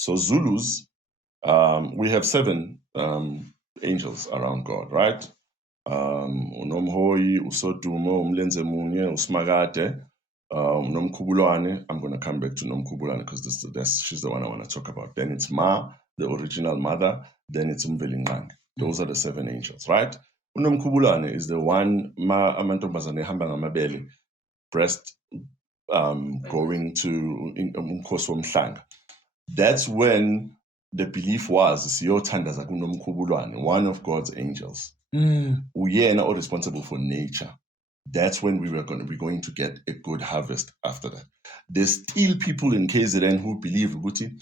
So Zulus, we have 7 angels around God, right? Unomhoyi, Usodumo, Umlenzemunye, Usmagade, Unomkhubulwane. I'm going to come back to Unomkhubulwane because she's the one I want to talk about. Then it's Ma, the original mother. Then it's Umvelingqangi. Those are the 7 angels, right? Unomkhubulwane is the one Ma amantombazane hamba ngamabele, breast going to Umkhosi womhlanga. That's when the belief was siyothandaza kuNomkhubulwane, one of God's angels. Uyena are responsible for nature. That's when we're going to get a good harvest after that. There's still people in KZN who believe ukuthi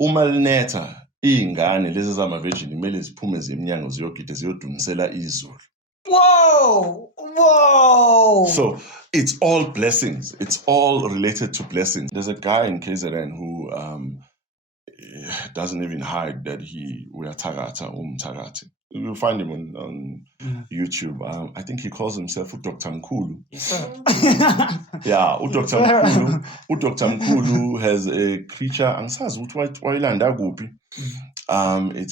uma linetha iy'ngane lezi zama-virgin kumele ziphume zemnyango ziyogida ziyodunisela izulu. Whoa! So it's all blessings. It's all related to blessings. There's a guy in KZN who doesn't even hide that we are Tagata, Tagati. You'll find him on YouTube. I think he calls himself Dr. Mkhulu. Yeah, Dr. Mkhulu. Dr. Mkhulu has a creature, it's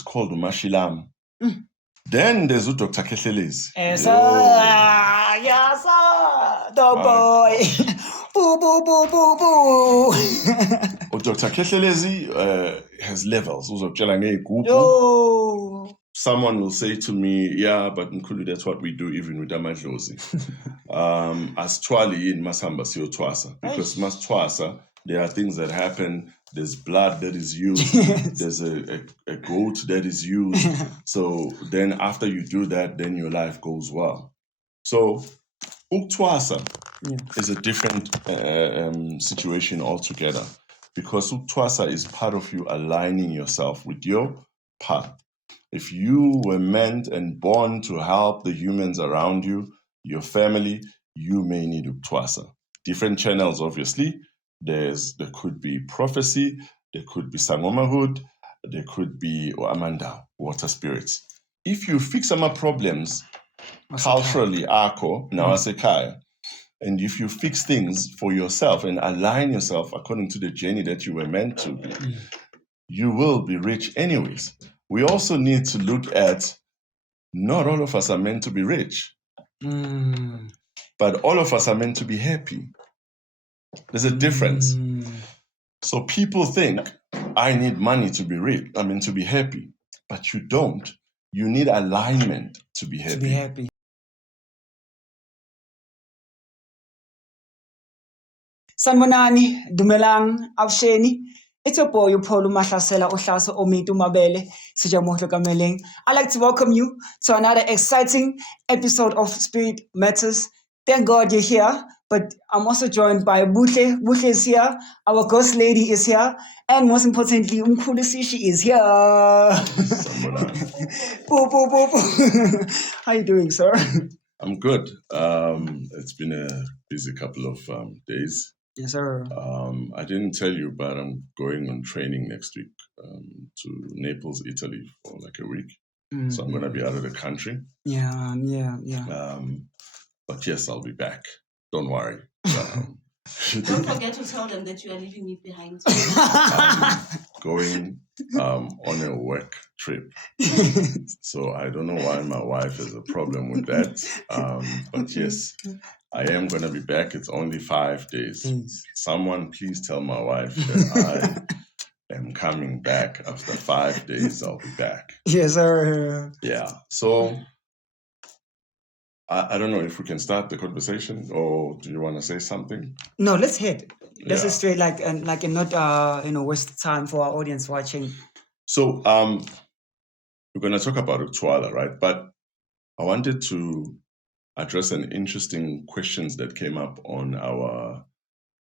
called Umashilam. Then there's Dr. Khehlelezi. Yes, sir. The boy. Boo, boo, boo, boo, boo. Dr. Khehlelezi has levels. Someone will say to me, yeah, but Mkhulu, that's what we do even with Amadlozi. As Twali in Masamba Siyotwasa. Because Masthwasa, there are things that happen. There's blood that is used. There's a goat that is used. So then after you do that, then your life goes well. So Ukuthwasa is a different situation altogether. Because Ukuthwasa is part of you aligning yourself with your path. If you were meant and born to help the humans around you, your family, you may need Ukuthwasa. Different channels, obviously. There could be prophecy, there could be Sangomahood, there could be Amanda, water spirits. If you fix some problems culturally, Ako, Nawasekaya, and if you fix things for yourself and align yourself according to the journey that you were meant to be, you will be rich anyways. We also need to look at not all of us are meant to be rich, but all of us are meant to be happy. There's a difference. So people think, I need money to be rich, to be happy. But you don't. You need alignment to be happy. To be happy. Sanibonani, dumelang, awusheni. It's your boy, Upolu Mahlasela Ohlaso Omitu Mabele, Sijamohlo Kameleng. I'd like to welcome you to another exciting episode of Spirit Matters. Thank God you're here, but I'm also joined by Buhle. Buhle is here, our ghost lady is here, and most importantly, Mkhulu Sishi is here. Boo, boo, boo, boo. How you doing, sir? I'm good. It's been a busy couple of days. Yes, sir. I didn't tell you, but I'm going on training next week to Naples, Italy for like a week. So I'm going to be out of the country. Yeah. But yes, I'll be back. Don't worry. Don't forget to tell them that you are leaving me behind. Going on a work trip. So I don't know why my wife has a problem with that. But yes, I am going to be back. It's only 5 days. Someone please tell my wife that I am coming back. After 5 days, I'll be back. Yes, sir. Yeah. So I don't know if we can start the conversation, or do you want to say something? No, let's hit. Let's just straight and not waste time for our audience watching. So we're going to talk about Ukuthwala, right? But I wanted to address an interesting questions that came up on our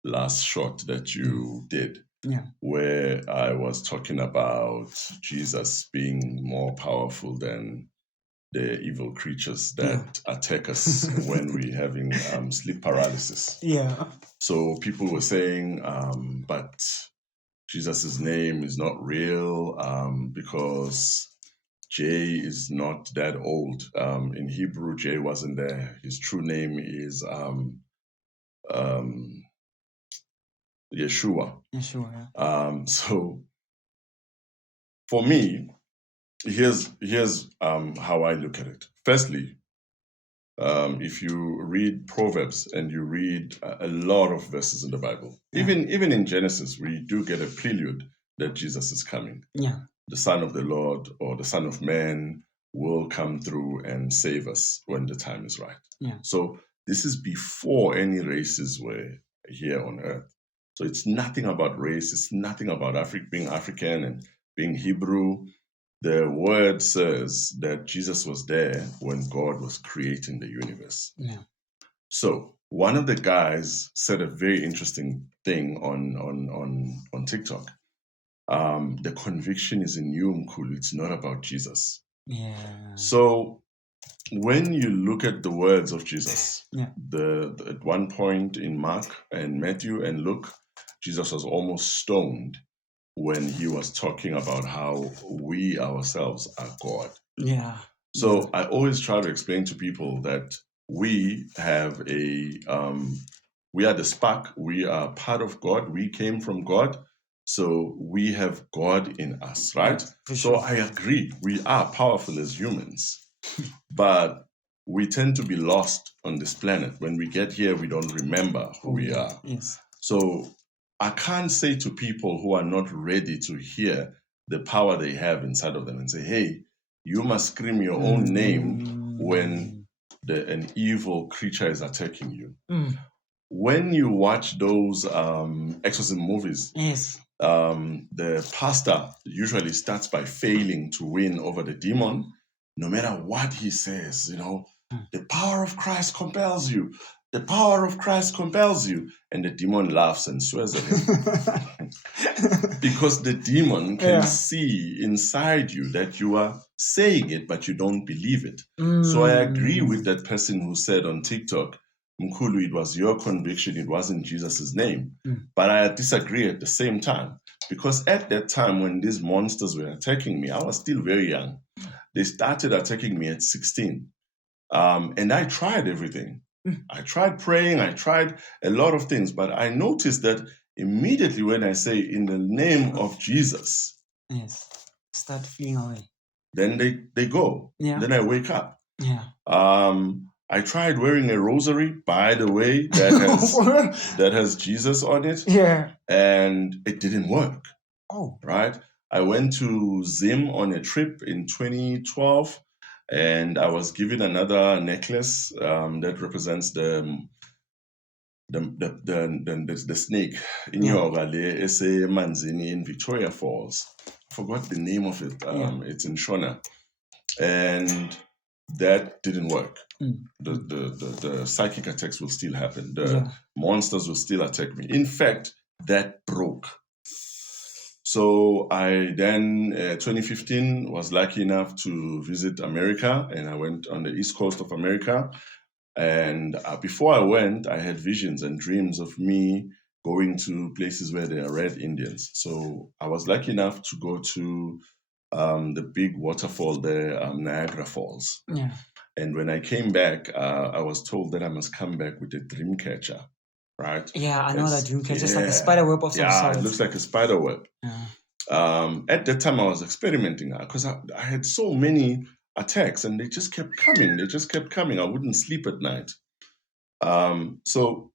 last shot that you did. Yeah. Where I was talking about Jesus being more powerful than the evil creatures that attack us when we're having sleep paralysis. Yeah. So people were saying, but Jesus' name is not real because J is not that old. In Hebrew, J wasn't there. His true name is Yeshua. Yeshua, yeah. So for me, here's how I look at it. Firstly, if you read Proverbs and you read a lot of verses in the Bible, even in Genesis, we do get a prelude that Jesus is coming. Yeah. The Son of the Lord or the Son of Man will come through and save us when the time is right. Yeah. So this is before any races were here on earth. So it's nothing about race. It's nothing about being African and being Hebrew. The word says that Jesus was there when God was creating the universe. Yeah. So one of the guys said a very interesting thing on TikTok. The conviction is in you, Mkhulu. It's not about Jesus. Yeah. So when you look at the words of Jesus, Yeah. at one point in Mark and Matthew and Luke, Jesus was almost stoned when he was talking about how we ourselves are God. Yeah. So I always try to explain to people that we have we are the spark, we are part of God, we came from God, so we have God in us, right? For So sure. I agree, we are powerful as humans, but we tend to be lost on this planet. When we get here, we don't remember who we are. Yes. So I can't say to people who are not ready to hear the power they have inside of them and say, hey, you must scream your own name when an evil creature is attacking you. When you watch those exorcism movies, Yes. the pastor usually starts by failing to win over the demon, no matter what he says, the power of Christ compels you. The power of Christ compels you. And the demon laughs and swears at him. Because the demon can see inside you that you are saying it, but you don't believe it. So I agree with that person who said on TikTok, Mkhulu, it was your conviction, it wasn't Jesus' name. But I disagree at the same time. Because at that time when these monsters were attacking me, I was still very young. They started attacking me at 16. And I tried everything. I tried praying, I tried a lot of things, but I noticed that immediately when I say in the name of Jesus, yes, start fleeing away. Then they go. Yeah. Then I wake up. Yeah. I tried wearing a rosary, by the way, that has Jesus on it. Yeah. And it didn't work. Oh. Right? I went to Zim on a trip in 2012. And I was given another necklace that represents the snake in Manzini in Victoria Falls. I forgot the name of it. It's in Shona, and that didn't work. The psychic attacks will still happen. The monsters will still attack me. In fact, that broke. So I then, 2015, was lucky enough to visit America, and I went on the east coast of America. And before I went, I had visions and dreams of me going to places where there are red Indians. So I was lucky enough to go to the big waterfall there, Niagara Falls. Yeah. And when I came back, I was told that I must come back with a dream catcher. Right? Yeah, I know that dream catcher. It's like a spider web of some sort. Yeah, it looks like a spider web. Yeah. At that time, I was experimenting because I had so many attacks and they just kept coming. I wouldn't sleep at night. So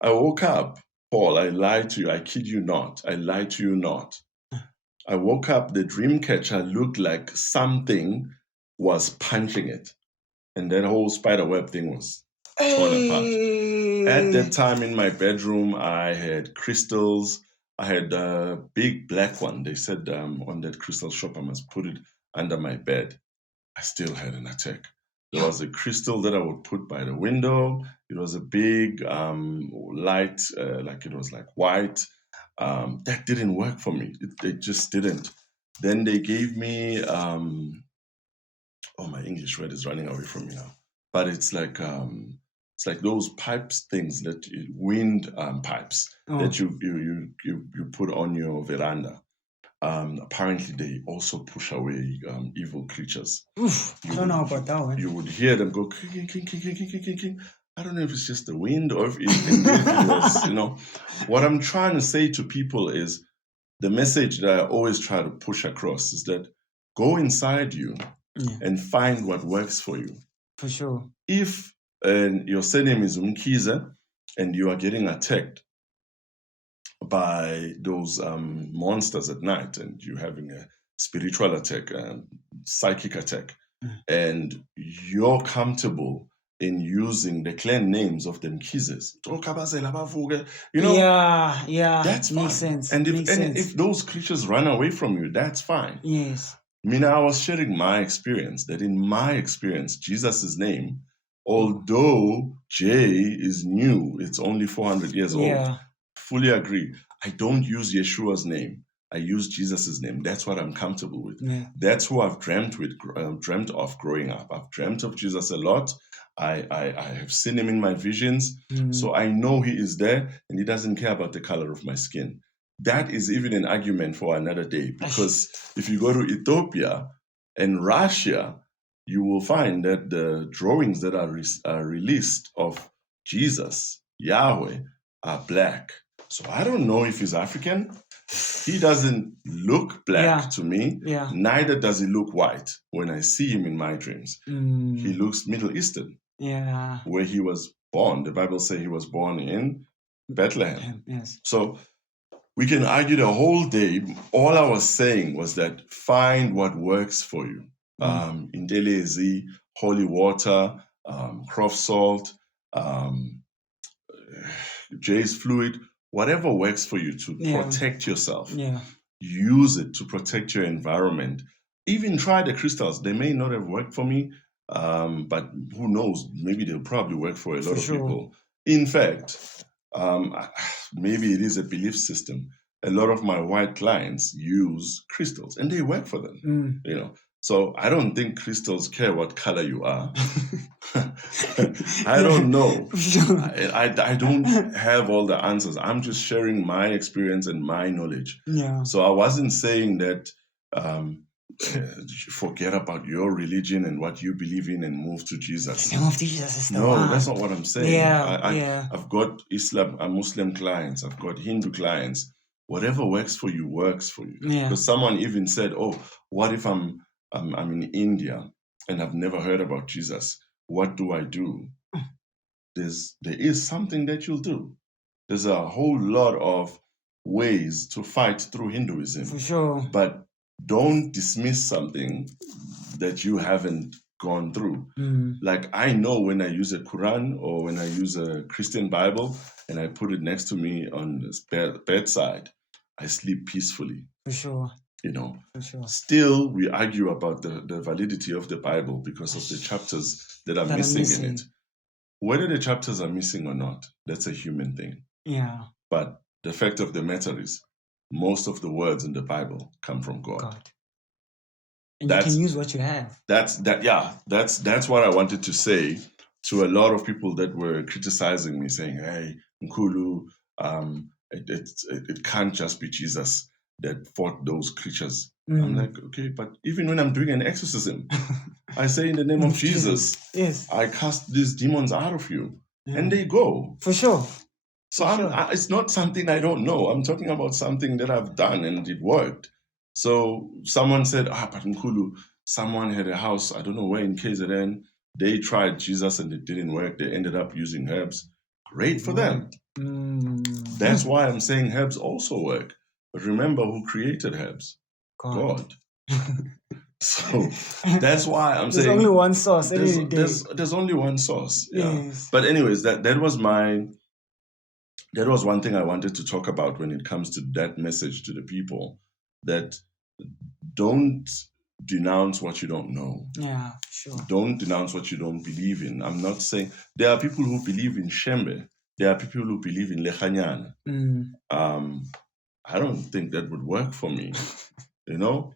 I woke up, Paul, I lied to you. I kid you not. I lied to you not. I woke up, the dream catcher looked like something was punching it. And that whole spider web thing was torn apart. At that time in my bedroom, I had crystals. I had a big black one. They said on that crystal shop, I must put it under my bed. I still had an attack. There was a crystal that I would put by the window. It was a big light, like it was like white. That didn't work for me. It just didn't. Then they gave me, my English word is running away from me now. But it's like those pipes things that wind pipes that you put on your veranda. Apparently, they also push away evil creatures. Oof, I don't know about that one. You would hear them go king, king, king, king, king, king, king, king. I don't know if it's just the wind or if it was, What I'm trying to say to people is the message that I always try to push across is that go inside you and find what works for you. For sure. If your surname is Umkiza and you are getting attacked by those monsters at night and you're having a spiritual attack, psychic attack, and you're comfortable in using the clan names of them Mkizes, you know, that's fine. Makes sense. And Makes sense. if those creatures run away from you, that's fine. Yes. I mean, I was sharing my experience that in my experience, Jesus' name, although J is new, it's only 400 years old. Fully agree. I don't use Yeshua's name. I use Jesus' name. That's what I'm comfortable with. Yeah. That's who I've dreamt of growing up. I've dreamt of Jesus a lot. I have seen him in my visions. So I know he is there and he doesn't care about the color of my skin. That is even an argument for another day, because if you go to Ethiopia and Russia, you will find that the drawings that are released of Jesus, Yahweh, are black. So I don't know if he's African. He doesn't look black to me. Yeah. Neither does he look white when I see him in my dreams. He looks Middle Eastern. Yeah. Where he was born. The Bible says he was born in Bethlehem. Yes. So we can argue the whole day. All I was saying was that find what works for you. Khehlelezi, holy water, Croft salt, J's fluid, whatever works for you to protect yourself. Yeah. Use it to protect your environment. Even try the crystals. They may not have worked for me, but who knows? Maybe they'll probably work for a lot of people. In fact, maybe it is a belief system. A lot of my white clients use crystals and they work for them. You know, so I don't think crystals care what color you are. I don't know. I don't have all the answers. I'm just sharing my experience and my knowledge. Yeah. So I wasn't saying that forget about your religion and what you believe in and move to Jesus. Move to Jesus. No, that's not what I'm saying. Yeah. I've got Muslim clients. I've got Hindu clients. Whatever works for you works for you. Yeah. Because someone even said, "Oh, what if I'm in India and I've never heard about Jesus? What do I do?" There is something that you'll do. There's a whole lot of ways to fight through Hinduism. For sure. But don't dismiss something that you haven't gone through. Like I know when I use a Quran or when I use a Christian Bible and I put it next to me on the bedside, I sleep peacefully. For sure. You know. For sure. Still, we argue about the validity of the Bible because of the chapters that are missing in it. Whether the chapters are missing or not, that's a human thing. Yeah. But the fact of the matter is, most of the words in the Bible come from God. And you can use what you have. That's what I wanted to say to a lot of people that were criticizing me, saying, "Hey, Mkhulu, it can't just be Jesus that fought those creatures." I'm like, okay, but even when I'm doing an exorcism, I say in the name of Jesus, I cast these demons out of you, and they go. For sure. So it's not something I don't know. I'm talking about something that I've done and it worked. So someone said, but Mkhulu, someone had a house, I don't know where in KZN, they tried Jesus and it didn't work. They ended up using herbs. Great for them. That's why I'm saying herbs also work. But remember who created herbs? God. So that's why I'm saying there's only one source. There's only one source. Yeah. Yes. But anyways, that was one thing I wanted to talk about when it comes to that message to the people, that don't denounce what you don't know. Yeah, sure. Don't denounce what you don't believe in. I'm not saying there are people who believe in Shembe. There are people who believe in Lechanyana. I don't think that would work for me, you know?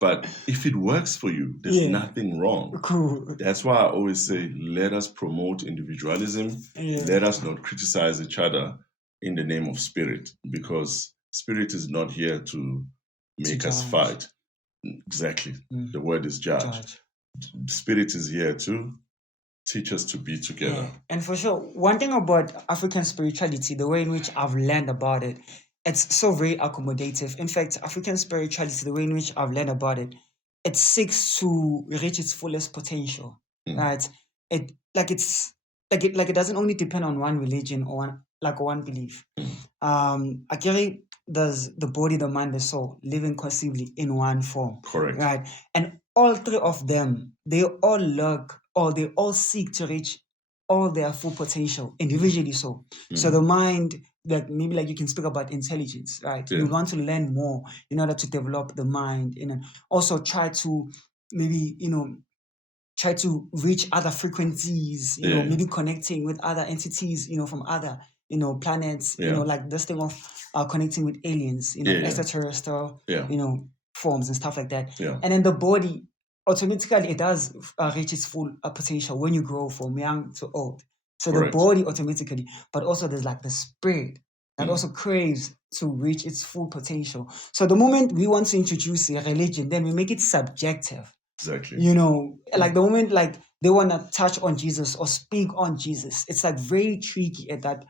But if it works for you, there's nothing wrong. Cool. That's why I always say, let us promote individualism. Let us not criticize each other in the name of spirit, because spirit is not here to make us fight. Exactly. The word is judge. Spirit is here to teach us to be together. And for sure, one thing about African spirituality, the way in which I've learned about it, it's so very accommodative. In fact, African spirituality, the way in which I've learned about it, it seeks to reach its fullest potential, right? It doesn't only depend on one religion or one belief. Akiri does the body, the mind, the soul living conceivably in one form, Correct. right? And all three of them, they all look or they all seek to reach all their full potential individually. So the mind, that maybe like you can speak about intelligence, right? Yeah. You want to learn more in order to develop the mind, also try to maybe try to reach other frequencies, Yeah. maybe connecting with other entities, from other planets, Yeah. like this thing of connecting with aliens, extraterrestrial, Yeah. forms and stuff like that. Yeah. And then the body automatically, it does reach its full potential when you grow from young to old. So Correct. the body automatically, but also there's like the spirit that also craves to reach its full potential. So the moment we want to introduce a religion, then we make it subjective. Exactly. Like the moment like they want to touch on Jesus or speak on Jesus, it's like very tricky at that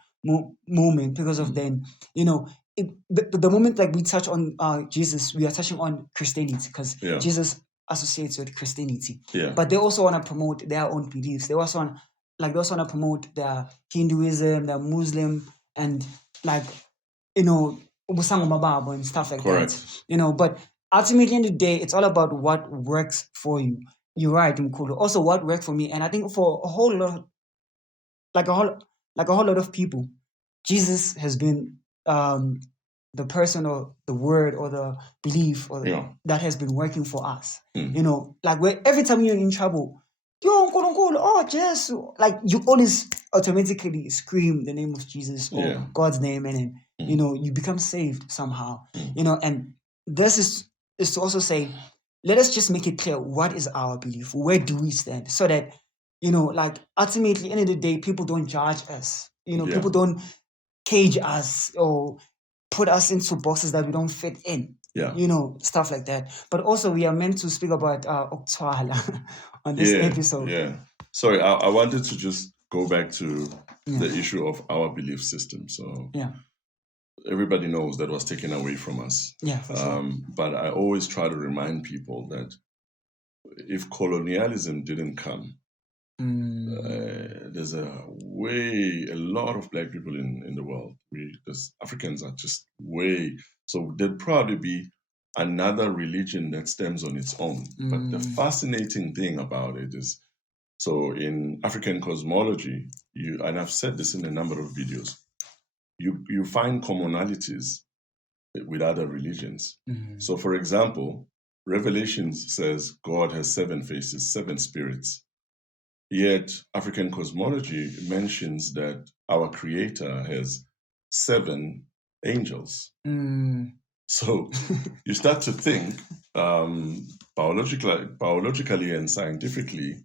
moment because of then, the moment like we touch on Jesus, we are touching on Christianity because Yeah. Jesus associates with Christianity. Yeah. But they also want to promote their own beliefs. They also want to promote their Hinduism, their Muslim, and like, Ubusangomababo and stuff like Correct. that. But ultimately, in the day, it's all about what works for you. You're right, Mkhulu. Also, what worked for me, and I think for a whole lot, like a whole lot of people, Jesus has been the person or the word or the belief or that has been working for us. Like every time you're in trouble, yo, Nkulunkulu, oh, Jesus, like you always automatically scream the name of Jesus or God's name, and then you become saved somehow. And this is to also say, let us just make it clear what is our belief, where do we stand, so that like ultimately, end of the day, people don't judge us. People don't cage us or put us into boxes that we don't fit in. Yeah. Stuff like that. But also, we are meant to speak about Ukuthwala on this episode. Yeah. Sorry, I wanted to just go back to the issue of our belief system. So everybody knows that was taken away from us. Yeah, for sure. But I always try to remind people that if colonialism didn't come, there's a lot of black people in the world. Because Africans are just so there'd probably be another religion that stems on its own. But the fascinating thing about it is, so in African cosmology, and I've said this in a number of videos, you find commonalities with other religions. So for example, Revelations says God has 7 faces, 7 spirits. Yet African cosmology mentions that our creator has 7 angels. So you start to think biologically and scientifically,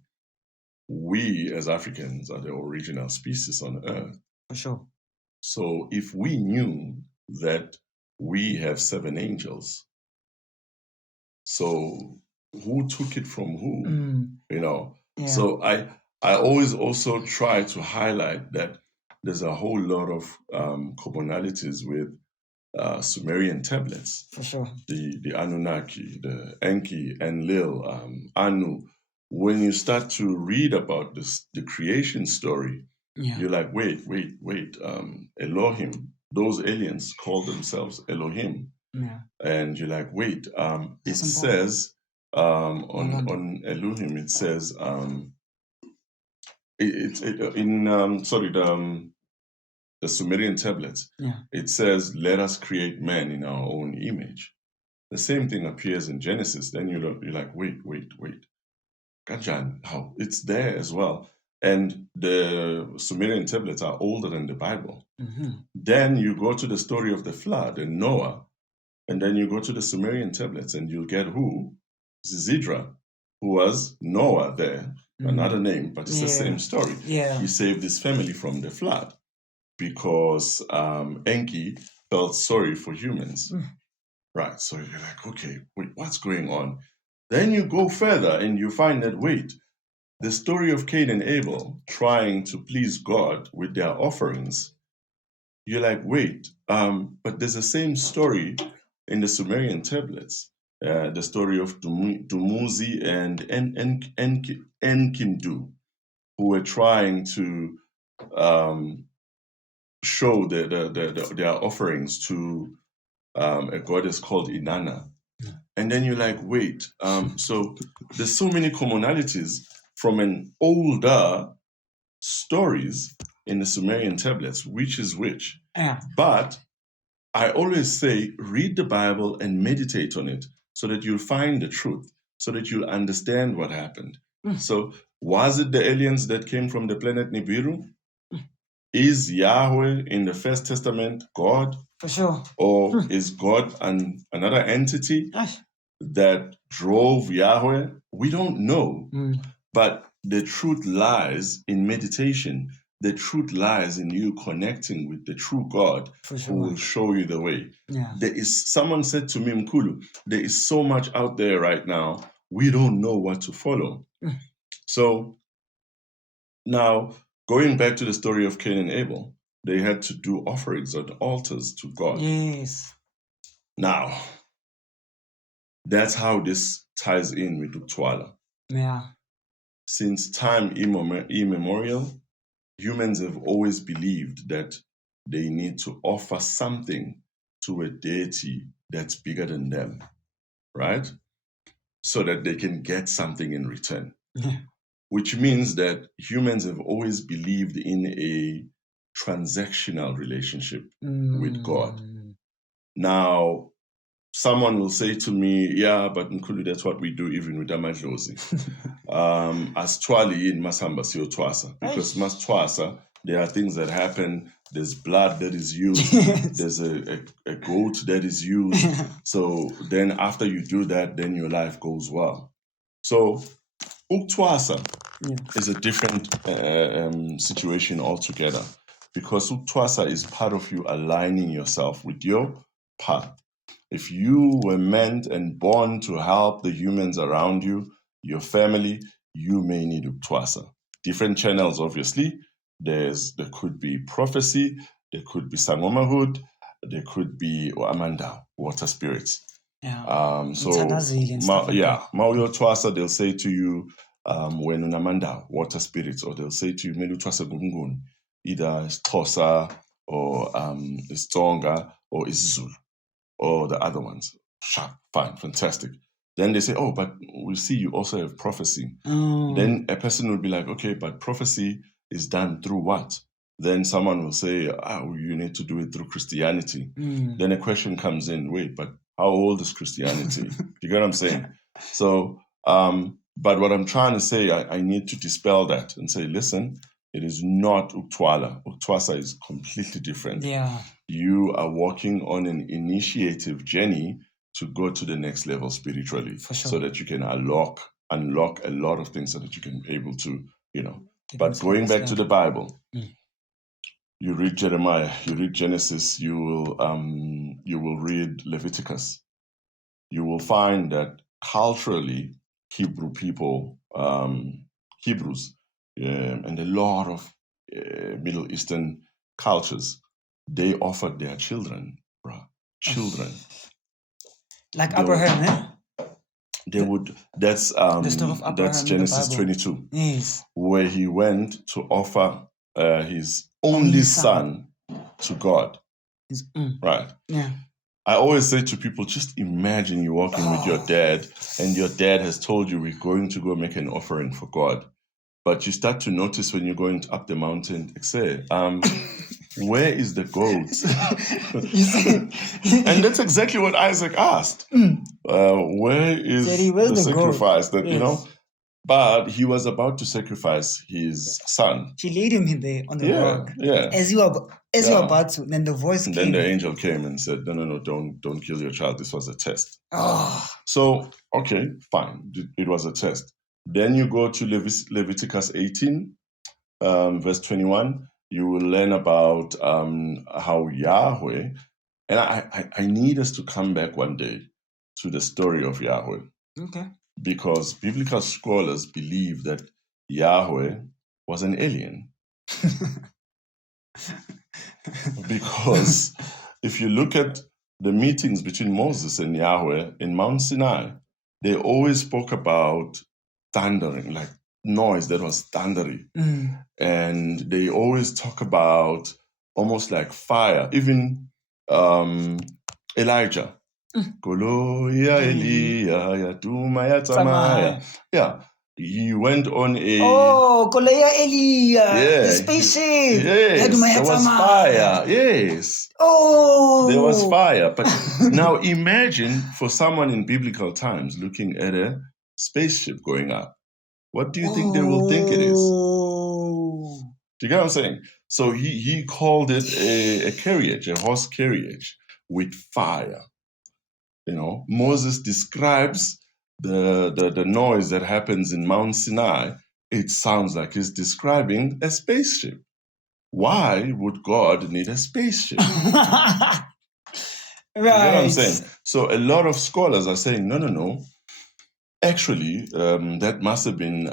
we as Africans are the original species on Earth. For sure. So if we knew that we have 7 angels, so who took it from who? Yeah. So I always also try to highlight that there's a whole lot of commonalities with Sumerian tablets. For sure. The Anunnaki, the Enki, Enlil, Anu. When you start to read about the creation story, you're like, wait. Elohim, those aliens call themselves Elohim. Yeah. And you're like, wait, it says on Elohim, it says the Sumerian tablets, it says, let us create man in our own image. The same thing appears in Genesis. Then you're like, wait. Kajan, how? It's there as well. And the Sumerian tablets are older than the Bible. Then you go to the story of the flood and Noah, and then you go to the Sumerian tablets and you'll get who? Zizidra, who was Noah there. Another name, but it's the same story. Yeah. He saved his family from the flood because Enki felt sorry for humans. Right, so you're like, okay, wait, what's going on? Then you go further and you find that, the story of Cain and Abel trying to please God with their offerings you're like, wait, but there's the same story in the Sumerian tablets. The story of Dumuzi and Enkidu, who were trying to show their offerings to a goddess called Inanna. And then you're like, wait, so there's so many commonalities from an older stories in the Sumerian tablets, which is which. Yeah. But I always say, read the Bible and meditate on it so that you'll find the truth, so that you'll understand what happened. So was it the aliens that came from the planet Nibiru? Is Yahweh in the First Testament God? For sure. Or is God another entity that drove Yahweh? We don't know. But the truth lies in meditation. The truth lies in you connecting with the true God who will show you the way. Yeah. Someone said to me, Mkhulu, there is so much out there right now, we don't know what to follow. So now, going back to the story of Cain and Abel, they had to do offerings on altars to God. Yes. Now, that's how this ties in with Ukuthwala. Yeah. Since time immemorial, humans have always believed that they need to offer something to a deity that's bigger than them, right? So that they can get something in return. Yeah. Which means that humans have always believed in a transactional relationship with God. Now, someone will say to me, yeah, but Mkhulu, that's what we do even with amadlozi. Asitwali in masamba siyotwasa. Because masitwasa, there are things that happen. There's blood that is used. There's a goat that is used. So then after you do that, then your life goes well. So Ukuthwasa is a different situation altogether, because Ukuthwasa is part of you aligning yourself with your path. If you were meant and born to help the humans around you, your family, you may need Ukuthwasa. Different channels, obviously. There could be prophecy, there could be Sangomahud, there could be Amanda, water spirits. Yeah. Mauyo Twasa, they'll say to you, when unamanda, water spirits, or they'll say to you, Melu Twasa Gungun, either it's Tosa or it's Tonga or it's Zul, or the other ones. Sharp, fine, fantastic. Then they say, oh, but we see you also have prophecy. Then a person will be like, okay, but prophecy is done through what? Then someone will say, you need to do it through Christianity. Then a question comes in, wait, but how old is Christianity? You get what I'm saying? So, but what I'm trying to say, I need to dispel that and say, listen, it is not Ukuthwala. Ukuthwasa is completely different. Yeah. You are walking on an initiative journey to go to the next level spiritually. For sure. So that you can unlock a lot of things so that you can be able to, But going back to the Bible, you read Jeremiah, you read Genesis, you will read Leviticus. You will find that culturally, Hebrew people, Hebrews, and a lot of Middle Eastern cultures, they offered their children. Like Abraham, eh? They would. That's Genesis 22, yes, where he went to offer his only son to God. Right. Yeah. I always say to people, just imagine you walking with your dad, and your dad has told you we're going to go make an offering for God, but you start to notice when you're going up the mountain, say, where is the goat? And that's exactly what Isaac asked. Where is the sacrifice that, But he was about to sacrifice his son. He laid him in there on the rock. Yeah. As you were about to, then the voice came. Then the angel came and said, no, don't kill your child. This was a test. Oh. So, okay, fine. It was a test. Then you go to Leviticus 18, verse 21. You will learn about how Yahweh, and I need us to come back one day to the story of Yahweh. Okay. Because biblical scholars believe that Yahweh was an alien. Because if you look at the meetings between Moses and Yahweh in Mount Sinai, they always spoke about thundering, like noise that was thundery. And they always talk about almost like fire. Even Elijah. Koloya Eliya, ya tuma ya tsamaya. Yeah. He went on a... Oh, Koleya Eliya, the spaceship. Yes, there was fire. Yes. Oh. There was fire. But now imagine for someone in biblical times looking at a spaceship going up. What do you think they will think it is? Do you get what I'm saying? So he called it a carriage, a horse carriage with fire. You know, Moses describes the noise that happens in Mount Sinai. It sounds like he's describing a spaceship. Why would God need a spaceship? Right. You get what I'm saying? So a lot of scholars are saying, no. Actually, that must have been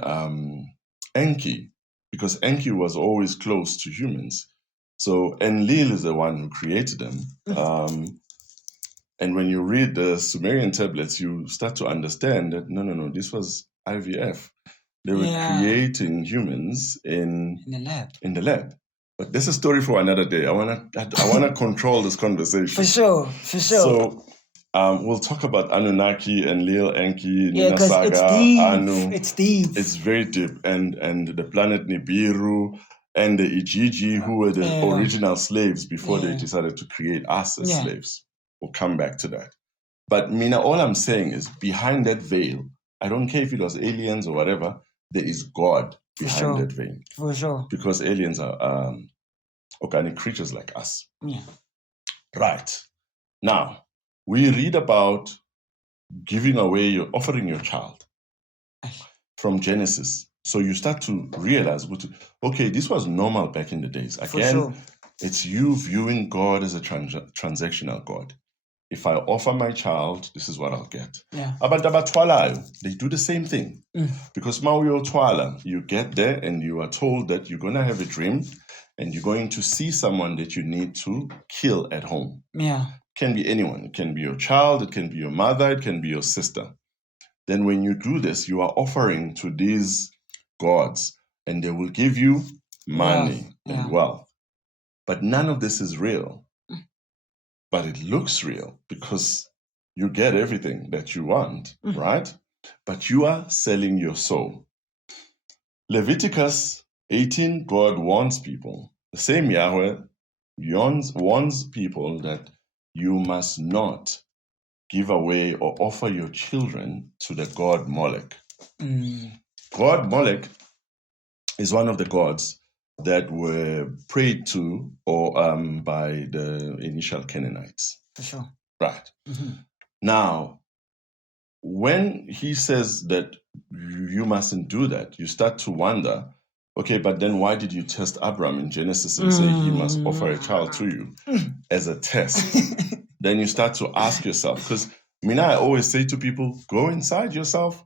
Enki, because Enki was always close to humans. So Enlil is the one who created them. And when you read the Sumerian tablets, you start to understand that no, this was IVF. They were creating humans in the lab. But that's a story for another day. I wanna control this conversation. For sure. So we'll talk about Anunnaki and Lil Enki, Yeah, because it's deep. Anu. It's deep. It's very deep. And the planet Nibiru and the Ijiji, who were the original slaves before they decided to create us as slaves. We'll come back to that. But Mina, all I'm saying is behind that veil, I don't care if it was aliens or whatever, there is God behind that veil. For sure. Because aliens are organic creatures like us. Yeah. Right. Now, we read about giving away, offering your child from Genesis. So you start to realize, okay, this was normal back in the days. Again, it's you viewing God as a transactional God. If I offer my child, this is what I'll get. Yeah. They do the same thing. Because Ukuthwala, you get there and you are told that you're going to have a dream and you're going to see someone that you need to kill at home. Yeah. Can be anyone. It can be your child, it can be your mother, it can be your sister. Then when you do this, you are offering to these gods and they will give you money and wealth. But none of this is real. But it looks real because you get everything that you want, right? But you are selling your soul. Leviticus 18, God warns people. The same Yahweh warns people that you must not give away or offer your children to the god Molech. God Molech is one of the gods that were prayed to or by the initial Canaanites. For sure. Right. Now, when he says that you mustn't do that, you start to wonder, okay, but then why did you test Abraham in Genesis and say he must offer a child to you as a test? Then you start to ask yourself, because I always say to people, go inside yourself.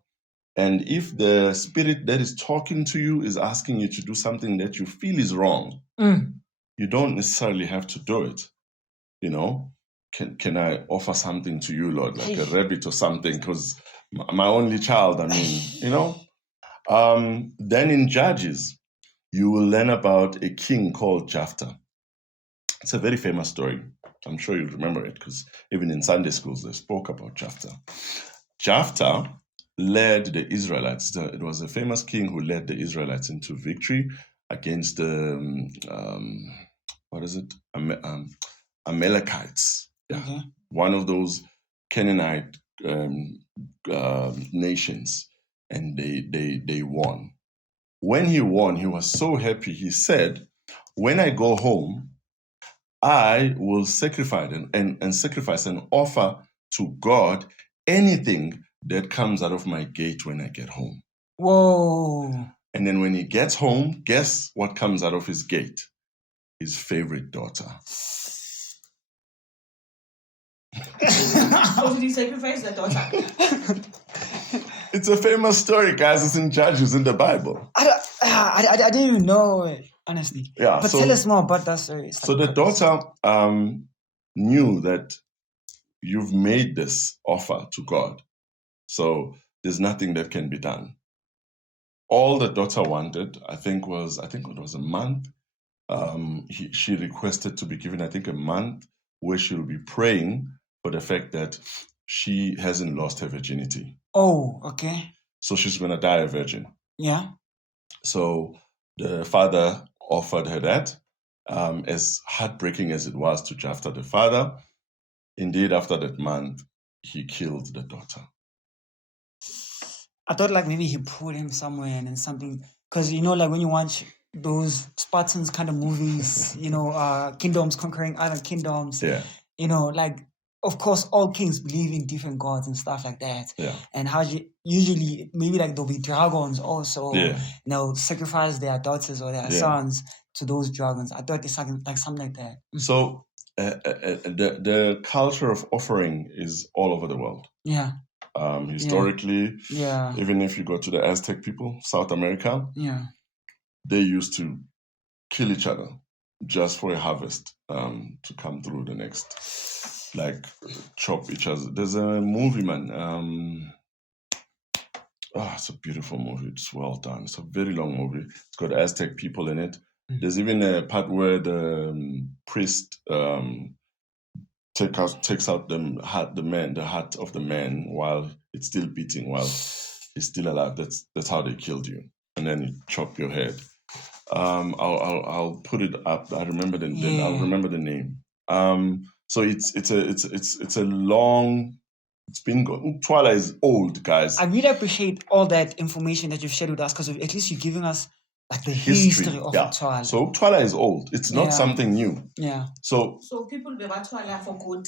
And if the spirit that is talking to you is asking you to do something that you feel is wrong, you don't necessarily have to do it. You know, can I offer something to you, Lord, like a rabbit or something? Because my only child, you know. Then in Judges, you will learn about a king called Jephthah. It's a very famous story. I'm sure you remember it because even in Sunday schools, they spoke about Jephthah. Jephthah led the Israelites. It was a famous king who led the Israelites into victory against the, Amalekites. Yeah. One of those Canaanite nations. And they won. When he won, he was so happy. He said, when I go home, I will sacrifice and sacrifice and offer to God anything that comes out of my gate when I get home. Whoa. And then when he gets home, guess what comes out of his gate? His favorite daughter. How did he sacrifice that daughter? It's a famous story, guys. It's in Judges in the Bible. I didn't even know it. honestly. Yeah, But so- tell us more about that story. It's So like the purpose. daughter knew that you've made this offer to God, so there's nothing that can be done. All the daughter wanted, I think it was a month. She requested to be given, I think, a month where she'll be praying for the fact that she hasn't lost her virginity. Oh, okay. So she's going to die a virgin. Yeah. So the father offered her that. As heartbreaking as it was to Jafta, the father, indeed, after that month, he killed the daughter. I thought like maybe he put him somewhere and then something, because you know, like when you watch those Spartans kind of movies, you know, kingdoms conquering other kingdoms, Yeah, you know, like of course all kings believe in different gods and stuff like that. yeah, And how usually maybe like there'll be dragons also, yeah. you know, sacrifice their daughters or their Yeah. sons to those dragons. I thought it's something like that. So the culture of offering is all over the world. Yeah, Historically, yeah, even if you go to the Aztec people, South America, yeah. they used to kill each other just for a harvest to come through the next, like chop each other. There's a movie, man. It's a beautiful movie. It's well done. It's a very long movie. It's got Aztec people in it. Mhm. There's even a part where the priest takes out the heart of the man while it's still beating, while he's still alive. That's how they killed you, and then you chop your head. I'll put it up. I remember I'll remember the name. So it's a long. It's been going. Ukuthwala is old, guys. I really appreciate all that information that you've shared with us, because at least you're giving us like the history of Yeah. Ukuthwala. So Ukuthwala is old. It's not Yeah. something new. Yeah. So people were Ukuthwala for good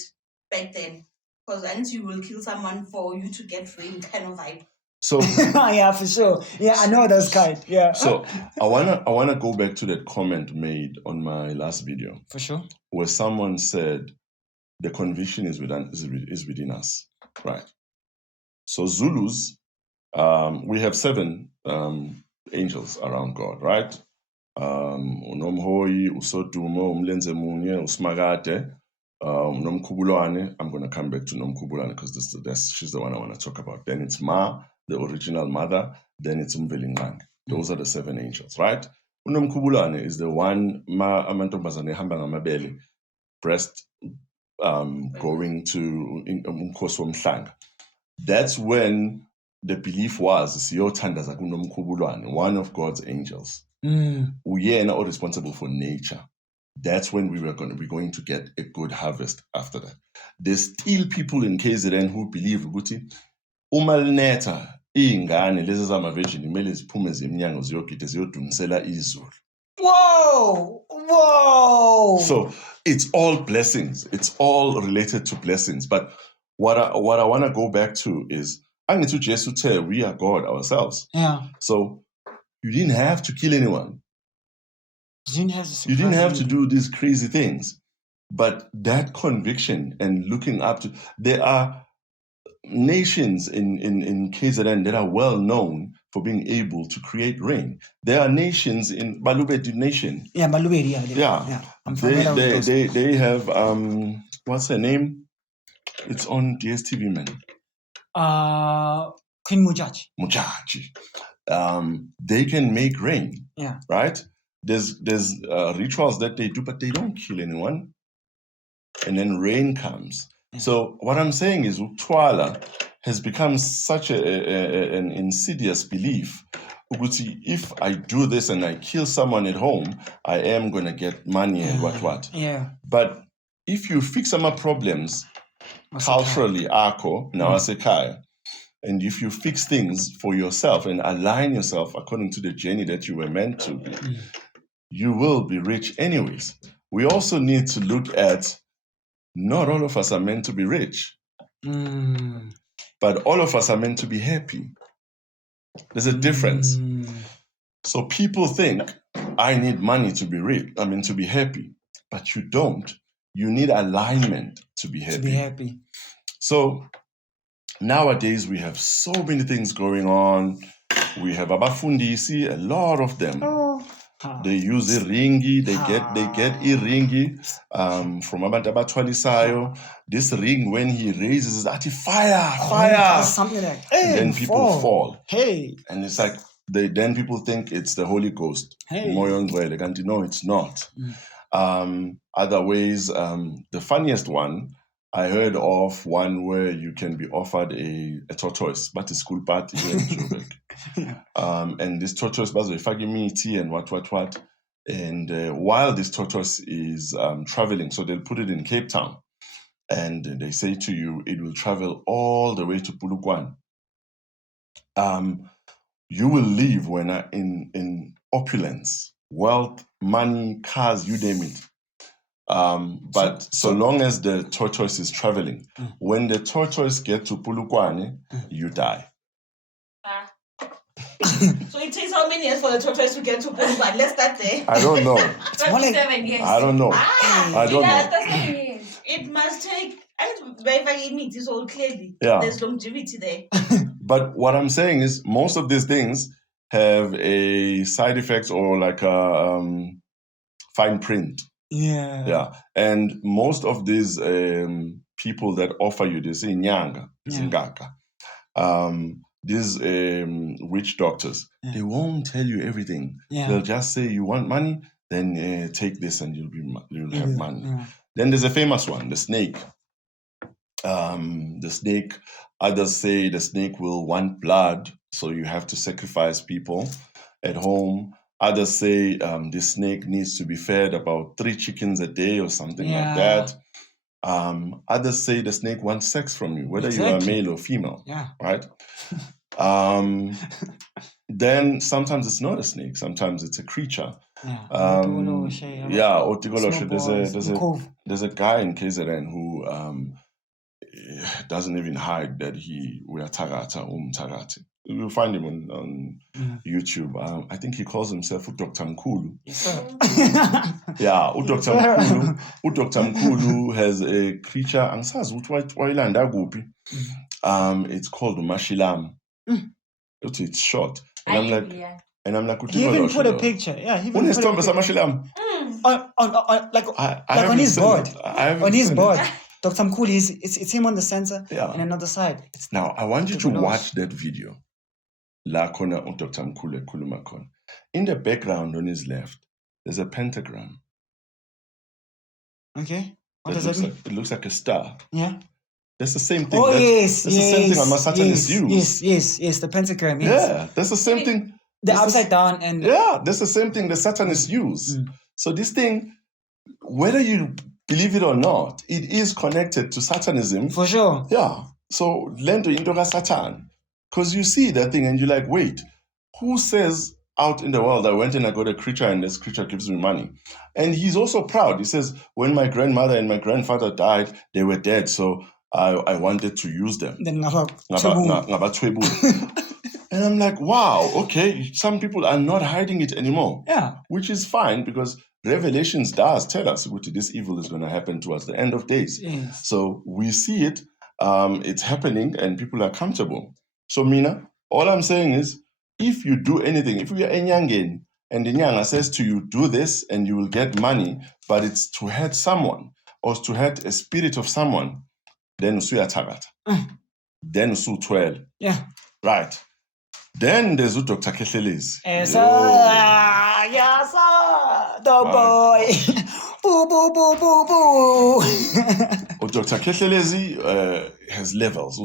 back then. Because once you will kill someone for you to get free kind of vibe. so Yeah, for sure. Yeah, I know those kind. Yeah. so I wanna go back to that comment made on my last video For sure. where someone said the conviction is within us, right? So Zulus, we have 7 angels around God, right? Unomhoyi, Usodumo, Umlenze Munye, Usmagade, Unomkhubulwane. I'm going to come back to Unomkhubulwane because she's the one I want to talk about. Then it's Ma, the original mother. Then it's Umvelingqangi. Those are the 7 angels, right? Unomkhubulwane is the one Ma amantombazane ehamba ngamabele, breast going to Umkhosi womhlanga. That's when the belief was siyothandaza kuNomkhubulwane, one of God's angels. Uyena are responsible for nature. That's when we're going to get a good harvest after that. There's still people in KZN who believe ukuthi uma linetha iy'ngane lezi zama-virgin kumele ziphume zemnyango ziyogida ziyodumisela izulu. Whoa. So it's all blessings. It's all related to blessings. But what I want to go back to is angithi uJesu uthe we are God ourselves. Yeah. So you didn't have to kill anyone. You didn't have to do these crazy things. But that conviction and looking up to, there are nations in KZN that are well known for being able to create rain. There are nations in Balubedi Nation. Yeah, Balubedi. Yeah. I'm familiar with those. They have what's her name? It's on DSTV, man. Queen Mujaji. They can make rain. Yeah. Right? There's rituals that they do, but they don't kill anyone. And then rain comes. Yeah. So what I'm saying is Ukuthwala has become such an insidious belief. If I do this and I kill someone at home, I am going to get money and what. Yeah. But if you fix some problems culturally, nawasekhaya, and if you fix things for yourself and align yourself according to the journey that you were meant to be, you will be rich anyways. We also need to look at not all of us are meant to be rich, but all of us are meant to be happy. There's a difference. So people think, I need money to be rich, to be happy, but you don't. You need alignment to be happy. So nowadays we have so many things going on. We have abafundisi, a lot of them. They use iringi, they get iringi from abantu abathwalisayo. This ring, when he raises it, fire. Something like And then people fall. Hey. And it's like then people think it's the Holy Ghost. Hey. Moyo ngcwele, kanti no, it's not. Other ways, the funniest one, I heard of one where you can be offered a tortoise, but it's school party here in Joburg. And this tortoise, bazoyifaka imithi and what. And while this tortoise is traveling, so they'll put it in Cape Town, and they say to you, it will travel all the way to Polokwane. You will live when in opulence, wealth, money, cars, you name it. But so long as the tortoise is traveling, when the tortoise gets to Polokwane, you die. So it takes how many years for the tortoise to get to Polokwane? Let's start there. I don't know. 27 years. I don't know. I don't know. That's 7 years. It must take, and Wifi means so clearly. Yeah. There's longevity there. But what I'm saying is most of these things have a side effect or like a fine print. Yeah. And most of these people that offer you this in Nyanga, Zingaka, these witch doctors, they won't tell you everything. They'll just say, you want money, then take this and you'll have money. Then there's a famous one, the snake. The snake, others say the snake will want blood, so you have to sacrifice people at home. Others say this snake needs to be fed about 3 chickens a day or something like that. Others say the snake wants sex from you, whether you are male or female. Right? Then sometimes it's not a snake, sometimes it's a creature. Otigoloshe. There's a guy in KZN who doesn't even hide that we are Tagata, Tagati. You'll find him on YouTube. I think he calls himself Dr. Mkhulu. Yeah, Dr. Mkhulu. Dr. Mkhulu has a creature. It's called Mashilam. It's short. And I'm like, he even put a picture. Yeah, he even put a picture. On his board. On his board. Dr. Mkhulu, it's him on the center and another side. Now, I want you to watch that video. La kona Dr. Mkhulu ekhuluma khona. In the background on his left, there's a pentagram. Okay. What does that mean? It looks like a star. Yeah. That's the same thing. That's the same thing Satanists use. Yes, the pentagram. Yes. Yeah, that's the same thing. The upside down and... Yeah, that's the same thing the Satanists use. So this thing, whether you believe it or not, it is connected to Satanism. For sure. Yeah. So, lendo intoka Satan. Because you see that thing and you're like, wait, who says out in the world I went and I got a creature and this creature gives me money? And he's also proud. He says, when my grandmother and my grandfather died, they were dead, so I wanted to use them. Then And I'm like, wow, okay, some people are not hiding it anymore. Yeah. Which is fine because Revelations does tell us what this evil is going to happen towards the end of days. Yes. So we see it, it's happening and people are comfortable. So Mina, all I'm saying is, if you do anything, if we are Enyangen and the Nyanga says to you, do this and you will get money, but it's to hurt someone or to hurt a spirit of someone, then usuya tagata. Then usu 12. Yeah. Right. Then there's Dr. Khehlelezi. Yes, sir. Yes, sir. The boy. Boo, boo, boo, boo, boo. Dr. Khehlelezi has levels.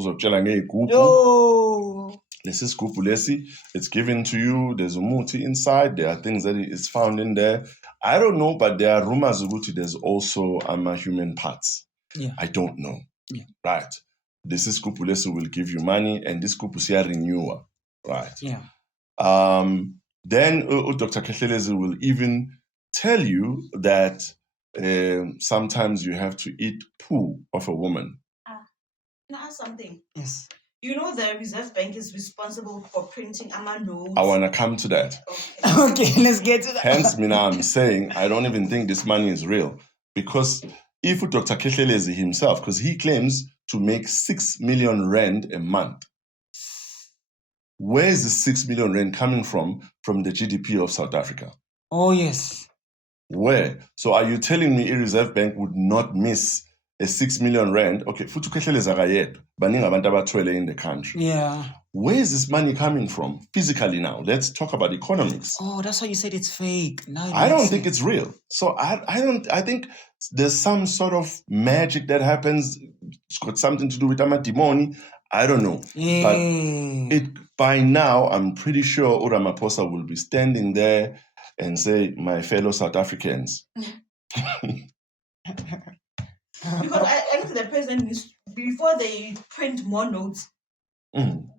Yo. This is Isgubhu lesi. It's given to you. There's umuti inside. There are things that is found in there. I don't know, but there are rumors about there's also human parts. Yeah. I don't know. Yeah. Right. This is Isgubhu lesi will give you money, and this Isgubhu is renewal. Right. Yeah. Then Dr. Khehlelezi will even tell you that sometimes you have to eat poo of a woman. Can I ask something? Yes. You know the Reserve Bank is responsible for printing notes. I want to come to that. Okay, let's get to that. Hence, Mina, I'm saying I don't even think this money is real. Because if Dr. Khehlelezi himself, because he claims to make 6 million rand a month. Where is the 6 million rand coming from the GDP of South Africa? Oh, yes. Where? So are you telling me i-Reserve Bank would not miss a 6 million rand? Okay, futhi Khehlelezi akayedwa. Baningi abantu abathwele in the country. Yeah. Where is this money coming from physically now? Let's talk about economics. Oh, that's why you said it's fake. No, I don't think it's real. So I think there's some sort of magic that happens. It's got something to do with Amadimoni. I don't know. Yeah. But by now, I'm pretty sure Ramaphosa will be standing there and say, my fellow South Africans. Because I think the president needs, before they print more notes,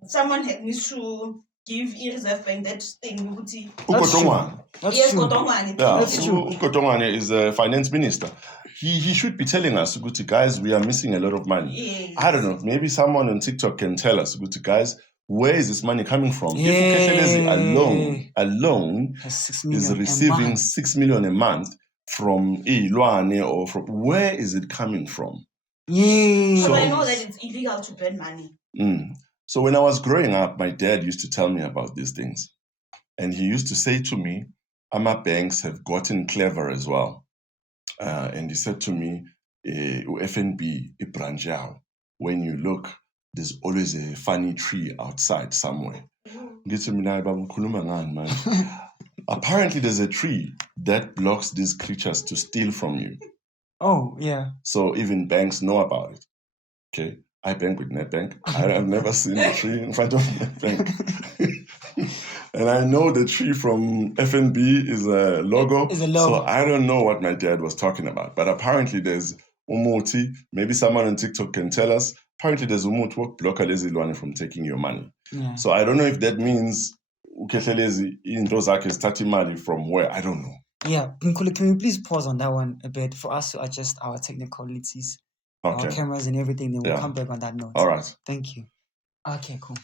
someone needs to give i-Reserve Bank that thing. Ukuthwala. That's true. Kotongwane. Yeah, That's true. Ukuthwala is a finance minister. He should be telling us, guys, we are missing a lot of money. Yes. I don't know. Maybe someone on TikTok can tell us, guys, where is this money coming from? Yeah. If Khehlelezi alone Has 6 is million a receiving month. 6 million a month from Ilwane or from where is it coming from? Yeah. So I know that it's illegal to burn money. So when I was growing up, my dad used to tell me about these things. And he used to say to me, Ama banks have gotten clever as well. And he said to me, FNB, branch out. When you look, there's always a funny tree outside somewhere. Apparently, there's a tree that blocks these creatures to steal from you. Oh, yeah. So even banks know about it. Okay, I bank with NetBank. I have never seen a tree in front of NetBank. And I know the tree from FNB is a logo. It's a logo. So I don't know what my dad was talking about. But apparently there's Umuti. Maybe someone on TikTok can tell us. Apparently there's Umuti what block Khehlelezi from taking your money. Yeah. So I don't know if that means Khehlelezi in Rozak is starting money from where. I don't know. Yeah. Mkhulu, can we please pause on that one a bit for us to adjust our technicalities, our Okay. cameras and everything, then we'll Yeah. come back on that note. All right. Thank you. Okay, cool.